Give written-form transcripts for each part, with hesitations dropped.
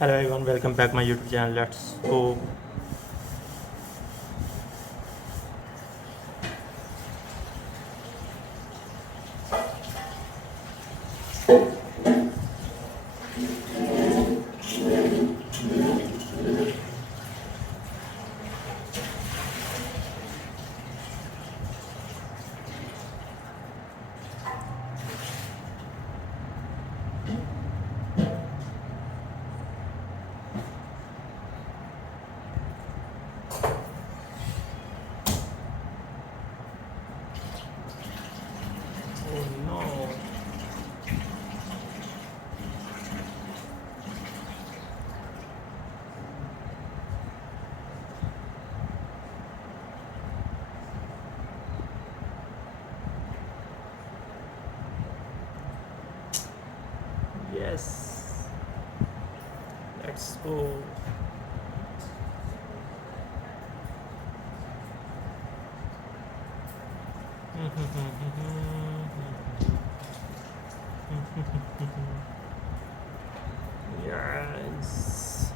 Hello everyone, welcome back my YouTube channel. Let's go. Oh no. Yes. Let's go. Yes.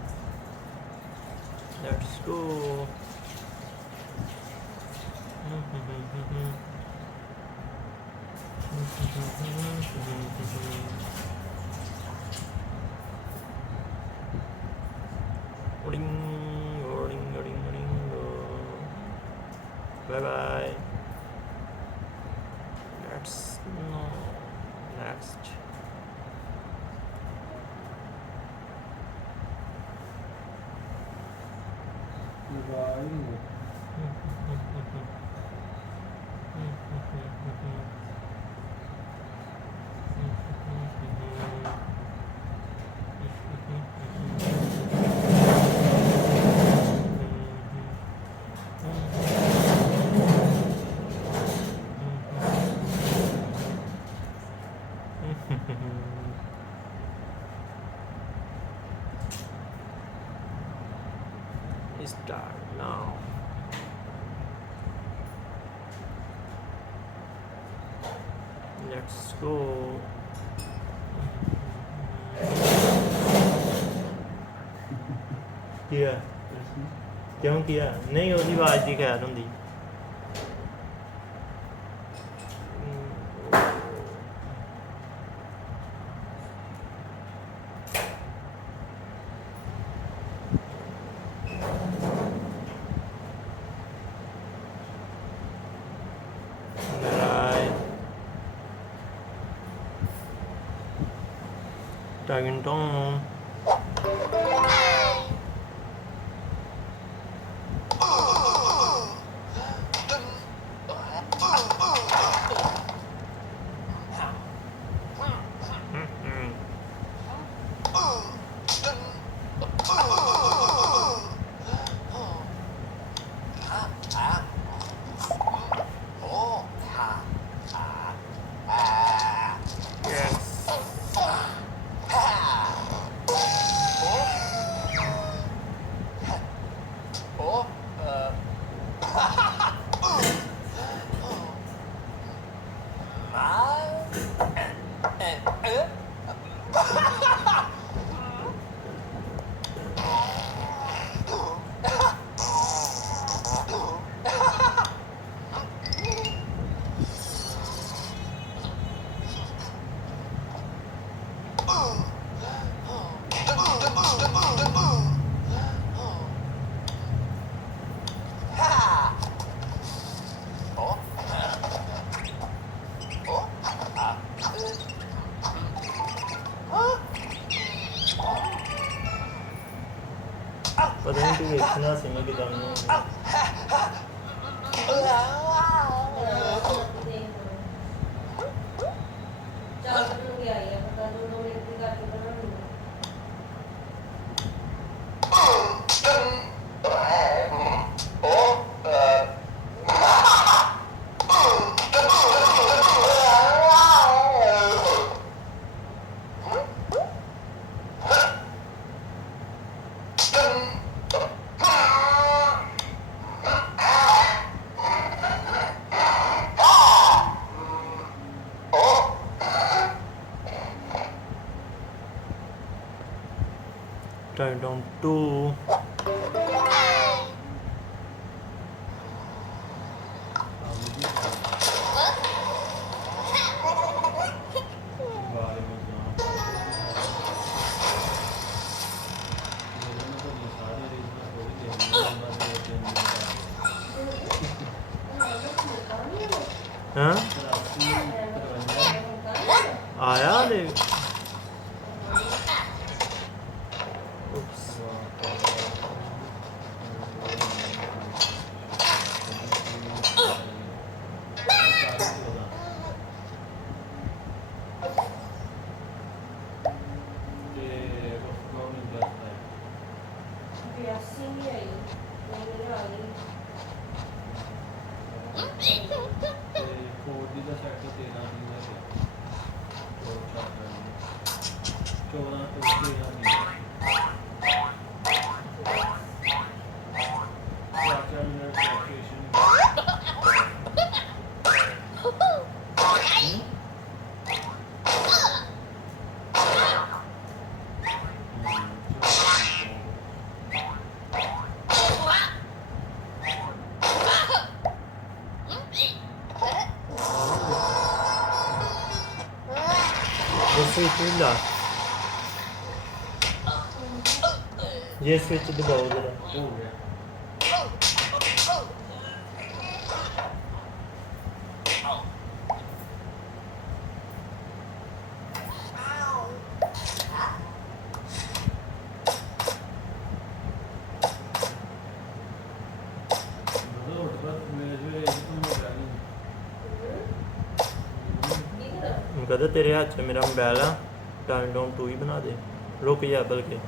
Let's go. Ring, ring, ring, ring. Bye bye. Let's no next. Start now. Let's go. किया क्यों किया नहीं ਉਹਦੀ ਆਵਾਜ਼ ਦੀ ਖੈਰ ਹੁੰਦੀ Dragon Dawn. पता नहीं तू इतना समय के दाम Turn it on 2. हाँ आया ले ये स्विच दबाओ जरा हो गया कहते तेरे हाथ से मेरा मोबाइल है टर्न डाउन 2 ही बना दे रुक जा बल्कि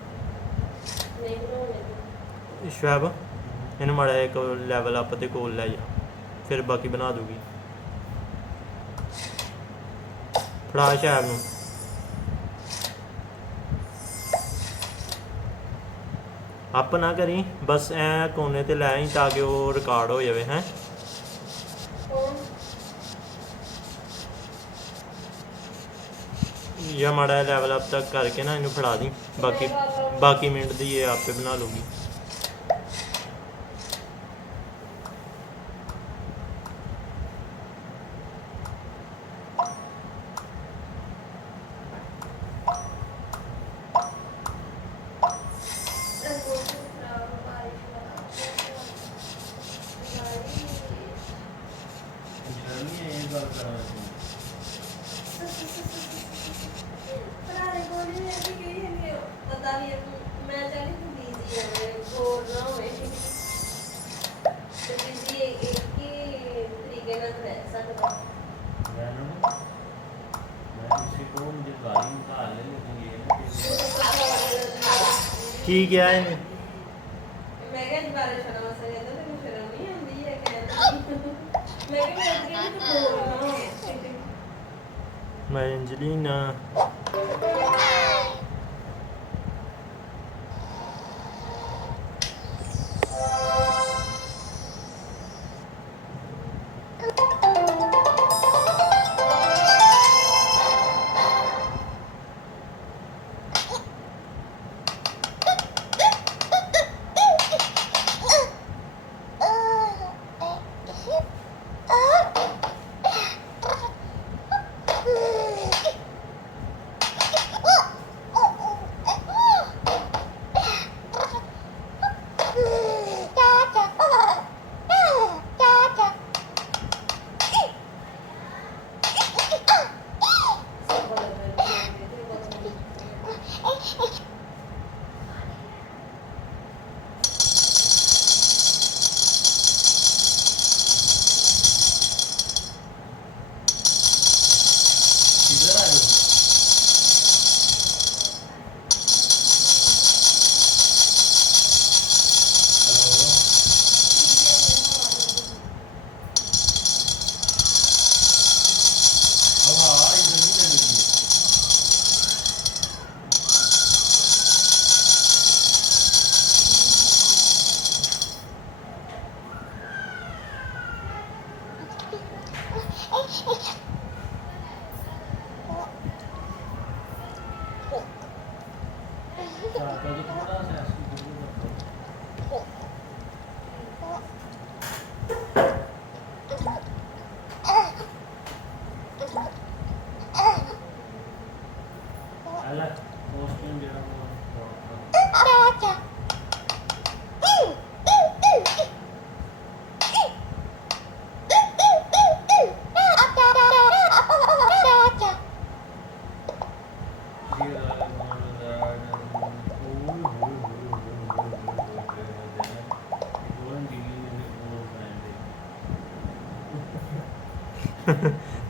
शैब इन्हें माड़ा एक लैवल अप ते कोल लै जा फिर बाकी बना दूगी फड़ा शैब नूं अप ना करी बस ऐ कोने ते लै आई ताकि वो रिकॉर्ड हो जाए हैं या माड़ा लैवल अप तक करके ना इन्हू फड़ा दी बाकी मिनट दी ये आपे बना लूगी की क्या है मैं एंजेलिना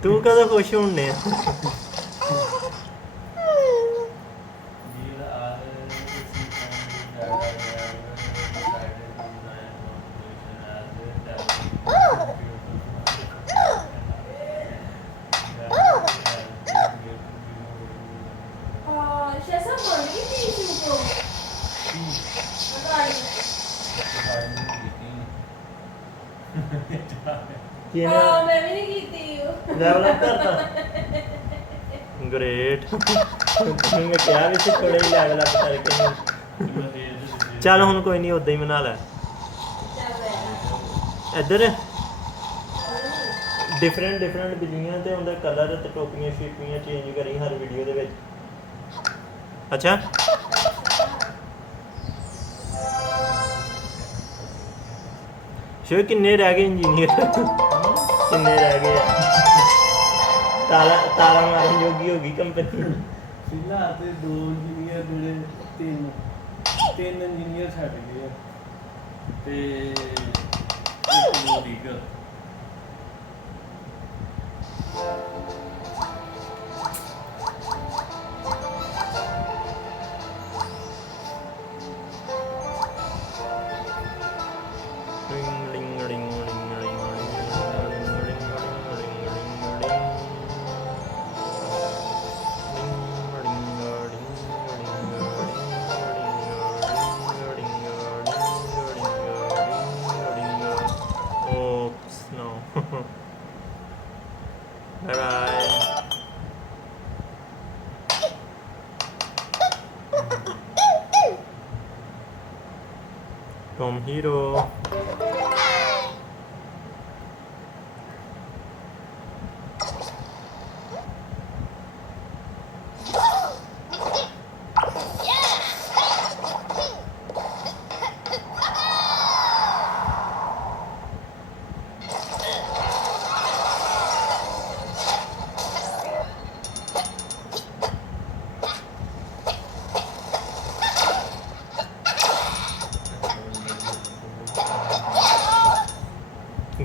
ਤੂੰ ਕਦੋਂ ਖੁਸ਼ ਹੁੰਨੇ ਆ ਮੈਂ ਵੀ ਨਹੀਂ ਕੀਤੀ ਲੈਵਲ ਅਪ ਕਰਤਾ ਗ੍ਰੇਟ ਮੈਂ ਕਿਹਾ ਵੀ ਥੋੜੇ ਹੀ ਲੈਵਲ ਅਪ ਕਰਕੇ ਚੱਲ ਹੁਣ ਕੋਈ ਨਹੀਂ ਉਦਾਂ ਹੀ ਬਣਾ ਲੈ ਇੱਧਰ ਡਿਫਰੈਂਟ ਬਿਜਲੀਆਂ ਤੇ ਉਹਦਾ ਕਲਰ ਤੇ ਟੋਪੀਆਂ ਸ਼ੇਪੀਆਂ ਚੇਂਜ ਕਰੀ ਹਰ ਵੀਡੀਓ ਦੇ ਵਿੱਚ ਅੱਛਾ ਸ਼ੋ ਕਿੰਨੇ ਰਹਿ ਗਏ ਇੰਜੀਨੀਅਰ ਕਿੰਨੇ ਰਹਿ ਗਏ ਤਾਲਾ ਮਾਰਨ ਜੋਗੀ ਹੋ ਗਈ ਕੰਪਨੀ ਫਿਲਹਾਲ ਤੇ 2 ਇੰਜੀਨੀਅਰ ਜਿਹੜੇ 3 ਇੰਜੀਨੀਅਰ ਛੱਡ ਗਏ ਆ ਤੇ ਇੱਕ ਮੋਡੀਕਲ Tom Hero.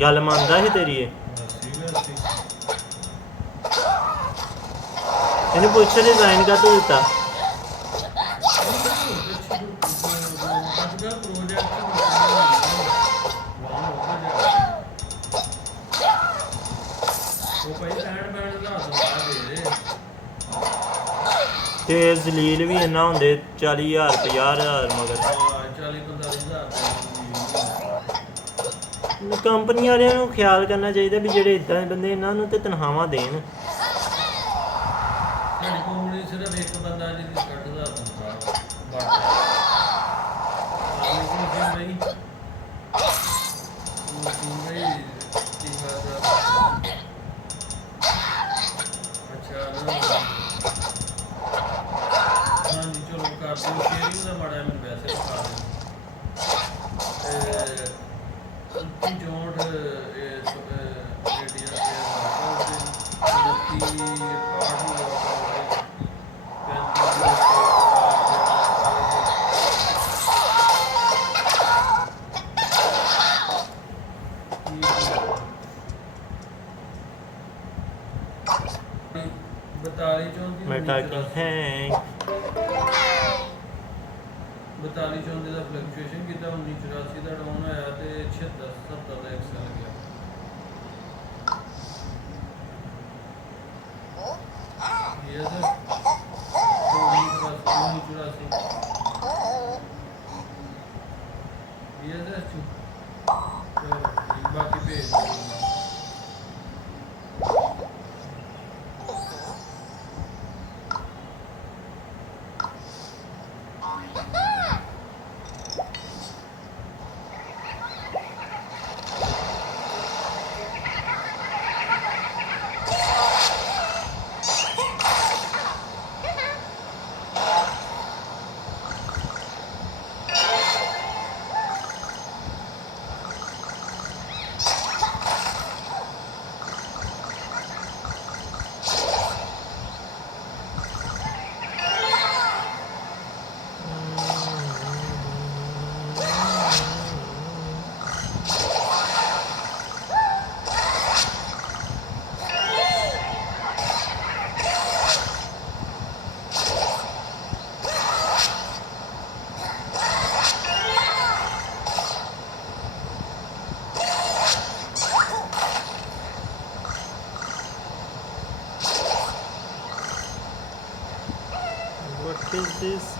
ਗੱਲ ਮੰਨਦਾ ਸੀ ਤੇਰੀ ਇਹ ਇਹਨੂੰ ਪੁੱਛ ਡਿਜ਼ਾਈਨ ਕਾ ਤੂੰ ਦਿੱਤਾ ਤੇ ਜ਼ਲੀਲ ਵੀ ਇੰਨਾ ਹੁੰਦੇ 40,000 50,000 ਮਗਰ 40-45,000 ਕੰਪਨੀ ਵਾਲਿਆਂ ਨੂੰ ਖਿਆਲ ਕਰਨਾ ਚਾਹੀਦਾ ਵੀ ਜਿਹੜੇ ਇਦਾਂ ਦੇ ਬੰਦੇ ਇਹਨਾਂ ਨੂੰ ਤੇ ਤਨਖਾਹਾਂ ਦੇਣ ਸਾਡੀ ਕੋਲ ਸਿਰਫ ਇੱਕ ਬੰਦਾ ਜਿਹਦੀ 60,000 ਤਨਖਾਹ ਬਸ ਆਲੇ ਕੋਲ ਬਈ ਕੀ ਬਾਤ ਅੱਛਾ ਹਾਂਜੀ ਚਲੋ ਕਰ ਦਿਓ ਸ਼ੇਅਰਿੰਗ ਦਾ ਮਾੜਾ ਮੈਨੂੰ ਵੈਸੇ ਬਤਾ ਦਿਓ ਤੇ ਜੋੜ ਇਹ ਰੇਡੀਓ ਮੈਂ ਟਾਕਿੰਗ ਹੈ 42-34 ਦਾ ਫਲਕਚੁਏਸ਼ਨ ਕੀਤਾ 1984 ਦਾ ਡਾਊਨ ਹੋਇਆ ਤੇ 76-70 ਦਾ ਐਕਸਲ ਗਿਆ ਇਹ ਸਰ 1984 ਇਹ ਸਰ ਬਾਕੀ ਭੇਜ is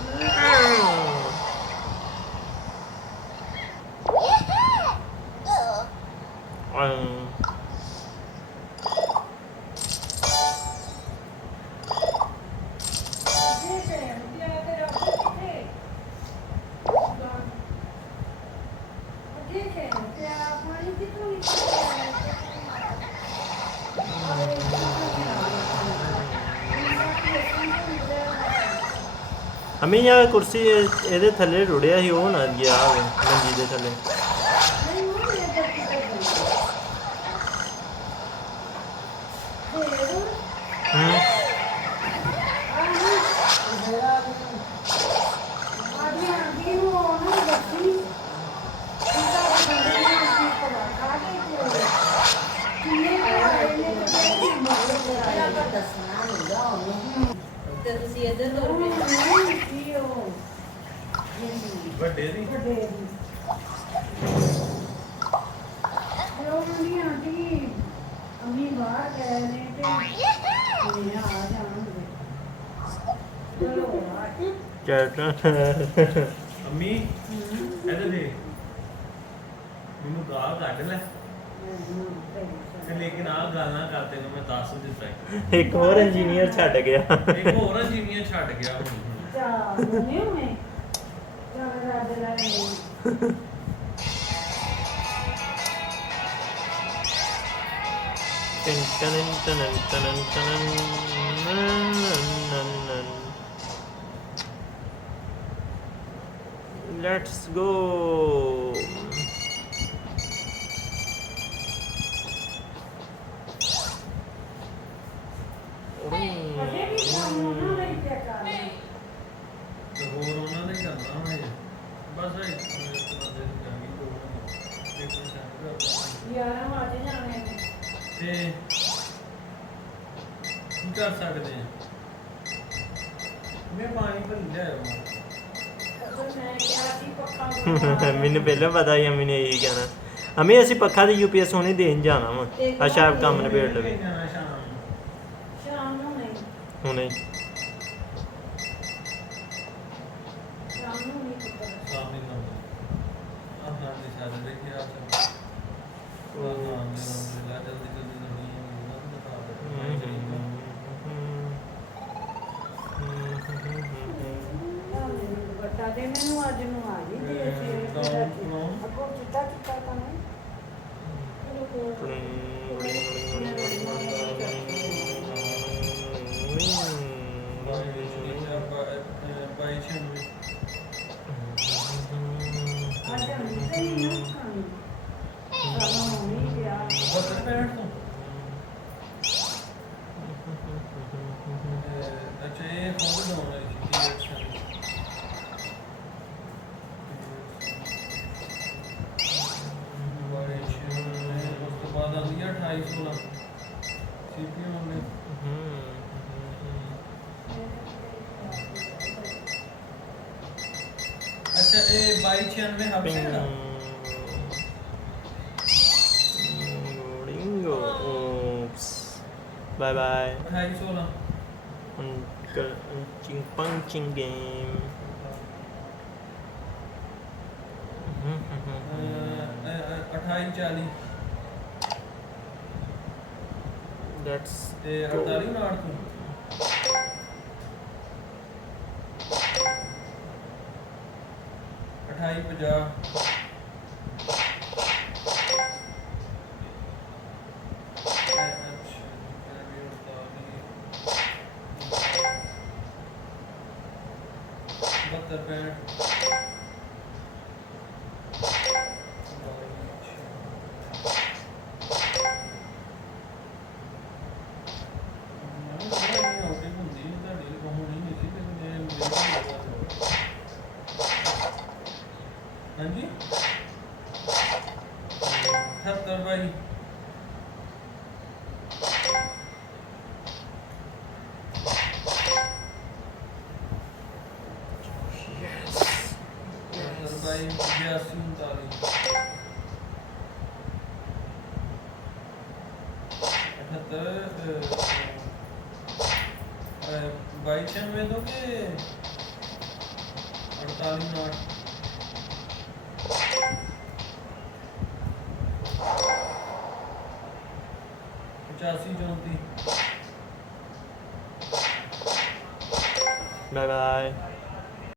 ਅਮੀ ਯਾ ਕੁਰਸੀ ਇਹਦੇ ਥੱਲੇ ਰੁੜਿਆ ਸੀ ਉਹ ਨਾ ਗਿਆ ਹੋਵੇ ਮੰਜੀ ਦੇ ਥੱਲੇ ਤੇ ਤੁਸੀਂ ਇੱਧਰ ਤੁਰ ਪਏ ਵੱਡੇ ਦੀ ਅੰਮੀ ਇਹਦੇ ਦੇ ਮੈਨੂੰ ਗਾਲ ਕੱਢ ਲੈ ਤੇ ਲੇਕਿਨ ਆਹ ਗੱਲ ਨਾ ਕਰ ਤੈਨੂੰ ਮੈਂ ਦੱਸ ਦਿੱਤਾ ਹੈ। ਇੱਕ ਹੋਰ ਇੰਜੀਨੀਅਰ ਛੱਡ ਗਿਆ ਇੱਕ ਹੋਰ ਜੀਵੀਆਂ ਛੱਡ ਗਿਆ ਹੁਣ Tin, tanin, tanin, tanin, tanin, nan, nan, nan. Let's go. ਤੇ ਹੋਰ ਉਹਨਾਂ ਨੇ ਕਰਨਾ ਹੋਏ ਬਸ ਇੱਕ ਬੰਦੇ ਦੀ ਕਮੀ ਦੋ ਇੱਕ ਤੇ ਕੀ ਕਰ ਸਕਦੇ ਆ ਮੈਂ ਪਾਣੀ ਭਰ ਲਿਆਇਆ ਮੈਨੂੰ ਪਹਿਲਾਂ ਪਤਾ ਹੀ ਅਮੀ ਨੇ ਇਹੀ ਕਹਿਣਾ ਅਮੀ ਅਸੀਂ ਪੱਖਾ ਦੀ ਯੂਪੀਐਸ ਹੁਣੇ ਦੇਣ ਜਾਣਾ ਵਾ ਅੱਛਾ ਕੰਮ ਨਿਬੇੜ ਲਵੇ ਸ਼ਾਮ ਨੂੰ ਨਹੀਂ ਹੁਣੇ ਸ਼ਾਮ ਨੂੰ ਨਹੀਂ ਪਤਾ ਸਾਹਮਣੇ ਨਾ ਆਹ ਹਾਂ ਦੇ ਸਾਰੇ ਦੇਖਿਆ ਆਪ ਉਹ ਹਾਂ ਮੇਰਾ ਜਲਦੀ ਜਲਦੀ ਨਹੀਂ ਉਹਨਾਂ ਨੂੰ ਬਤਾ ਦੇ ਬਟਾ ਦੇ ਮੈਨੂੰ ਅੱਜ ਨੂੰ ਆ ਗਈ ਤੇ ਅੱਗੋਂ ਚਿੱਟਾ ਚਿੱਟਾ ਕੰਮ ਅੱਛਾ ਇਹ ਖੋਲ ਦਵਾਉਣਾ ਸੀ ਉਸ ਤੋਂ ਬਾਅਦ ਆਉਂਦੀ ਹੈ 2816 CPU ਉਹਨੇ ਅੱਛਾ ਇਹ 2296 ਹੱਬ ਸੀਗਾ Bye bye. 2816 Punching game. 2840 That's ਤੇ 48 ਨਾੜ ਤੋਂ अठाई 50 ਹਾਂਜੀ 78 ਬਾਈ ਬਾਈ 82 92 दोगे 45 ਮਿੰਟ ਪਚਾਸੀ 34 ਬਾਏ ਬਾਏ